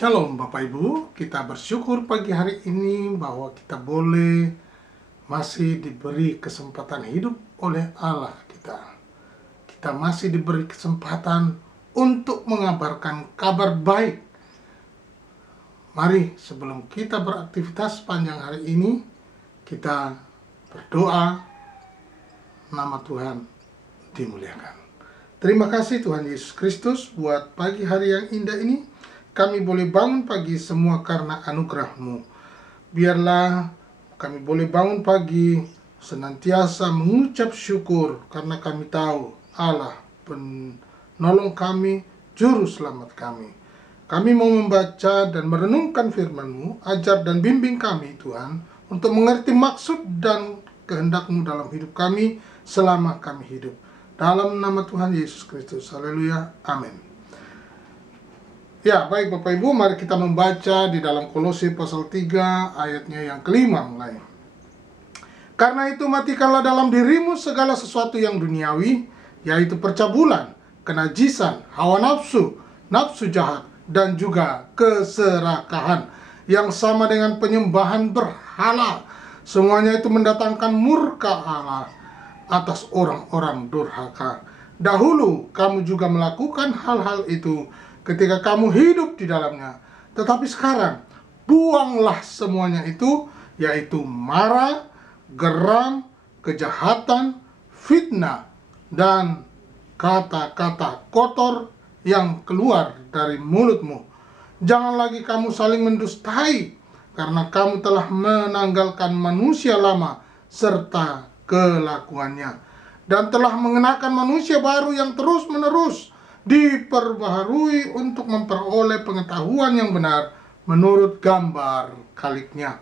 Shalom Bapak Ibu, kita bersyukur pagi hari ini bahwa kita boleh masih diberi kesempatan hidup oleh Allah kita. Kita masih diberi kesempatan untuk mengabarkan kabar baik. Mari sebelum kita beraktivitas sepanjang hari ini, kita berdoa, nama Tuhan dimuliakan. Terima kasih Tuhan Yesus Kristus buat pagi hari yang indah ini. Kami boleh bangun pagi semua karena anugerah-Mu. Biarlah kami boleh bangun pagi senantiasa mengucap syukur karena kami tahu Allah penolong kami, juru selamat kami. Kami mau membaca dan merenungkan firman-Mu, ajar dan bimbing kami Tuhan, untuk mengerti maksud dan kehendak-Mu dalam hidup kami selama kami hidup. Dalam nama Tuhan Yesus Kristus, haleluya, amin. Ya, baik Bapak Ibu, mari kita membaca di dalam Kolose pasal 3 ayatnya yang kelima mulai. Karena itu matikanlah dalam dirimu segala sesuatu yang duniawi, yaitu percabulan, kenajisan, hawa nafsu, nafsu jahat, dan juga keserakahan, yang sama dengan penyembahan berhala. Semuanya itu mendatangkan murka Allah atas orang-orang durhaka. Dahulu kamu juga melakukan hal-hal itu ketika kamu hidup di dalamnya. Tetapi sekarang, buanglah semuanya itu, yaitu marah, geram, kejahatan, fitnah, dan kata-kata kotor yang keluar dari mulutmu. Jangan lagi kamu saling mendustai, karena kamu telah menanggalkan manusia lama serta kelakuannya, dan telah mengenakan manusia baru yang terus-menerus diperbaharui untuk memperoleh pengetahuan yang benar menurut gambar kaliknya.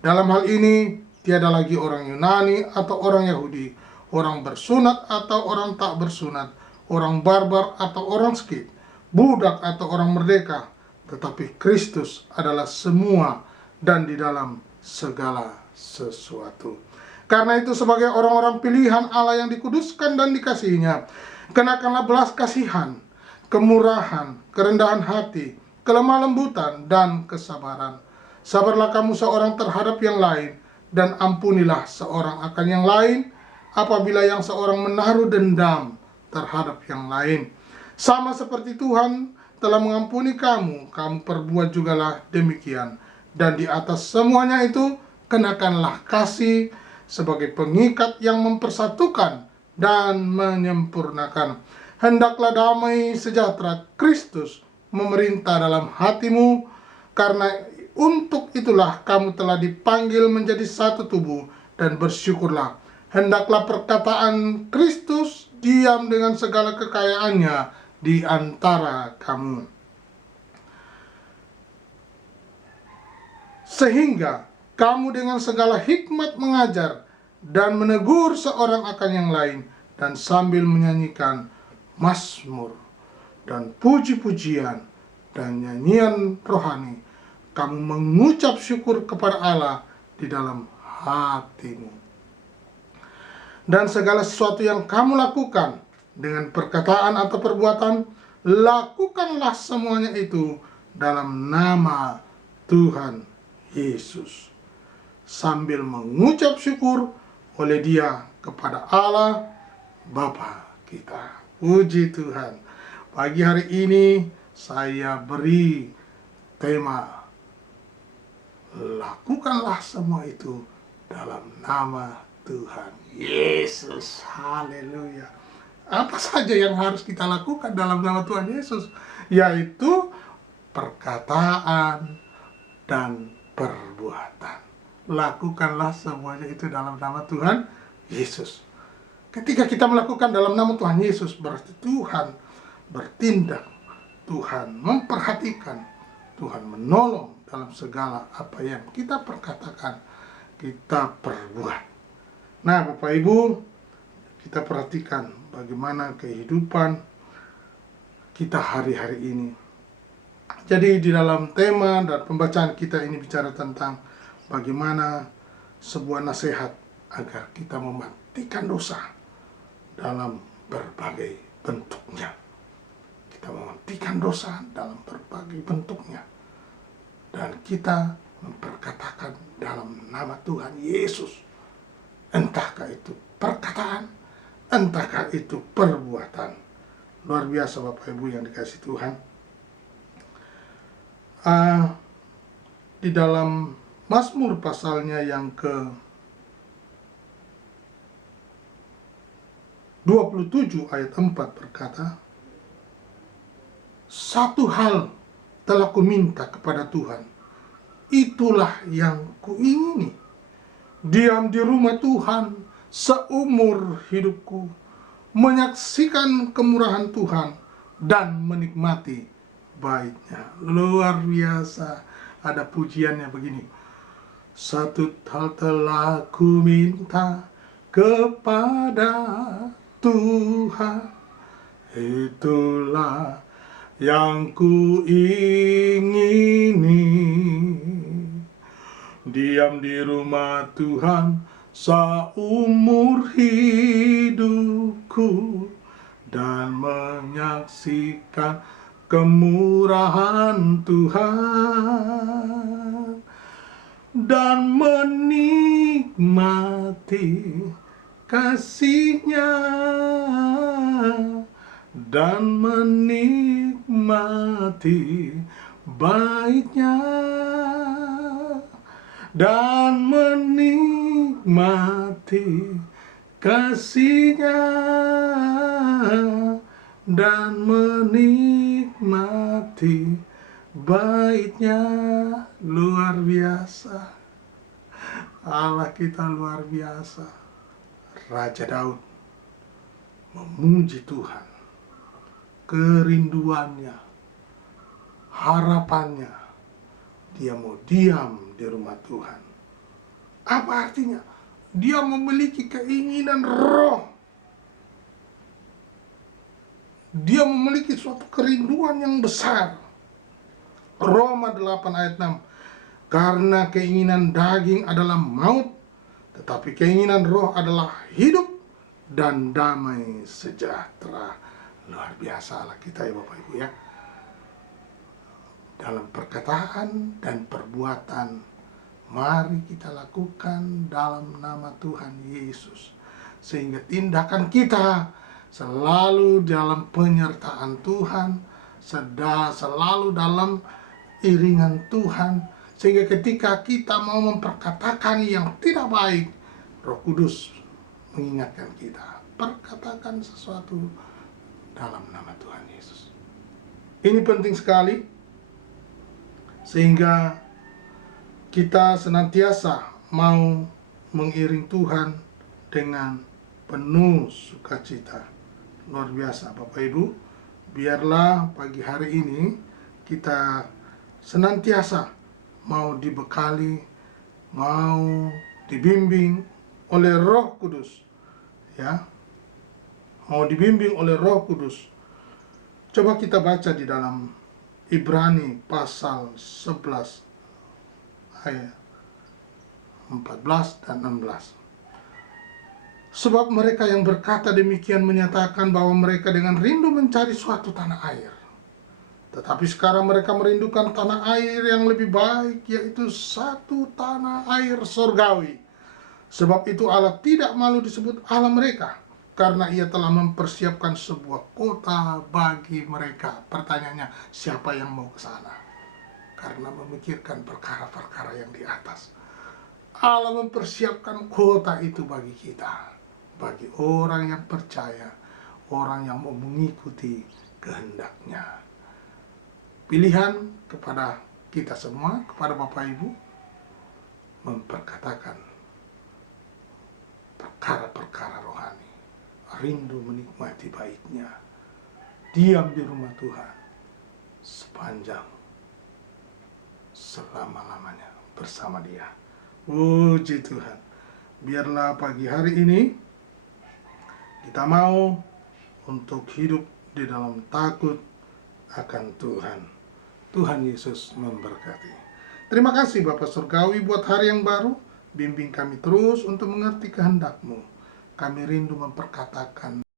Dalam hal ini tiada lagi orang Yunani atau orang Yahudi, orang bersunat atau orang tak bersunat, orang barbar atau orang Skit, budak atau orang merdeka, tetapi Kristus adalah semua dan di dalam segala sesuatu. Karena itu sebagai orang-orang pilihan Allah yang dikuduskan dan dikasihinya, kenakanlah belas kasihan, kemurahan, kerendahan hati, kelemah lembutan, dan kesabaran. Sabarlah kamu seorang terhadap yang lain, dan ampunilah seorang akan yang lain apabila yang seorang menaruh dendam terhadap yang lain. Sama seperti Tuhan telah mengampuni kamu, kamu perbuat jugalah demikian. Dan di atas semuanya itu, kenakanlah kasih sebagai pengikat yang mempersatukan dan menyempurnakan. Hendaklah damai sejahtera Kristus memerintah dalam hatimu, karena untuk itulah kamu telah dipanggil menjadi satu tubuh, dan bersyukurlah. Hendaklah perkataan Kristus diam dengan segala kekayaannya di antara kamu, sehingga kamu dengan segala hikmat mengajar dan menegur seorang akan yang lain, dan sambil menyanyikan mazmur dan puji-pujian dan nyanyian rohani, kamu mengucap syukur kepada Allah di dalam hatimu. Dan segala sesuatu yang kamu lakukan dengan perkataan atau perbuatan, lakukanlah semuanya itu dalam nama Tuhan Yesus, sambil mengucap syukur oleh Dia kepada Allah Bapa kita. Puji Tuhan. Pagi hari ini saya beri tema, lakukanlah semua itu dalam nama Tuhan Yesus. Haleluya. Apa saja yang harus kita lakukan dalam nama Tuhan Yesus? Yaitu perkataan dan perbuatan. Lakukanlah semuanya itu dalam nama Tuhan Yesus. Ketika kita melakukan dalam nama Tuhan Yesus, berarti Tuhan bertindak, Tuhan memperhatikan, Tuhan menolong dalam segala apa yang kita perkatakan, kita perbuat. Nah Bapak Ibu, kita perhatikan bagaimana kehidupan kita hari-hari ini. Jadi di dalam tema dan pembacaan kita ini bicara tentang bagaimana sebuah nasihat agar kita mematikan dosa dalam berbagai bentuknya. Kita mematikan dosa dalam berbagai bentuknya. dan kita memperkatakan dalam nama Tuhan Yesus. Entahkah itu perkataan, entahkah itu perbuatan. Luar biasa Bapak Ibu yang dikasihi Tuhan. Di dalam Mazmur pasalnya yang ke 27 ayat 4 berkata, satu hal telah kuminta kepada Tuhan, itulah yang kuingini, diam di rumah Tuhan seumur hidupku, menyaksikan kemurahan Tuhan dan menikmati baiknya. Luar biasa. Ada pujiannya begini, satu hal telah kuminta kepada Tuhan, itulah yang kuingini, diam di rumah Tuhan seumur hidupku dan menyaksikan kemurahan Tuhan dan menikmati kasih-Nya dan menikmati baik-Nya dan menikmati kasih-Nya dan menikmati baik-Nya. Luar biasa. Allah kita luar biasa. Raja Daud memuji Tuhan, kerinduannya, harapannya, dia mau diam di rumah Tuhan. Apa artinya? Dia memiliki keinginan roh. Dia memiliki suatu kerinduan yang besar. Roma 8 ayat 6. Karena keinginan daging adalah maut, tetapi keinginan roh adalah hidup dan damai sejahtera. Luar biasa Allah kita ya Bapak Ibu ya. Dalam perkataan dan perbuatan, mari kita lakukan dalam nama Tuhan Yesus, sehingga tindakan kita selalu dalam penyertaan Tuhan, selalu dalam iringan Tuhan, sehingga ketika kita mau memperkatakan yang tidak baik, Roh Kudus mengingatkan kita, perkatakan sesuatu dalam nama Tuhan Yesus. Ini penting sekali, sehingga kita senantiasa mau mengiring Tuhan dengan penuh sukacita. Luar biasa Bapak Ibu. Biarlah pagi hari ini kita senantiasa mau dibekali, mau dibimbing oleh Roh Kudus, ya, mau dibimbing oleh Roh Kudus. Coba kita baca di dalam Ibrani pasal 11 ayat 14 dan 16. Sebab mereka yang berkata demikian menyatakan bahwa mereka dengan rindu mencari suatu tanah air. Tetapi sekarang mereka merindukan tanah air yang lebih baik, yaitu satu tanah air surgawi. Sebab itu Allah tidak malu disebut Allah mereka, karena Ia telah mempersiapkan sebuah kota bagi mereka. Pertanyaannya, siapa yang mau ke sana? Karena memikirkan perkara-perkara yang di atas. Allah mempersiapkan kota itu bagi kita, bagi orang yang percaya, orang yang mau mengikuti kehendak-Nya. Pilihan kepada kita semua, kepada Bapak Ibu, memperkatakan perkara-perkara rohani, rindu menikmati baiknya, diam di rumah Tuhan sepanjang selama-lamanya bersama Dia. Puji Tuhan. Biarlah pagi hari ini kita mau untuk hidup di dalam takut akan Tuhan. Tuhan Yesus memberkati. Terima kasih Bapa Surgawi buat hari yang baru. Bimbing kami terus untuk mengerti kehendak-Mu. Kami rindu memperkatakan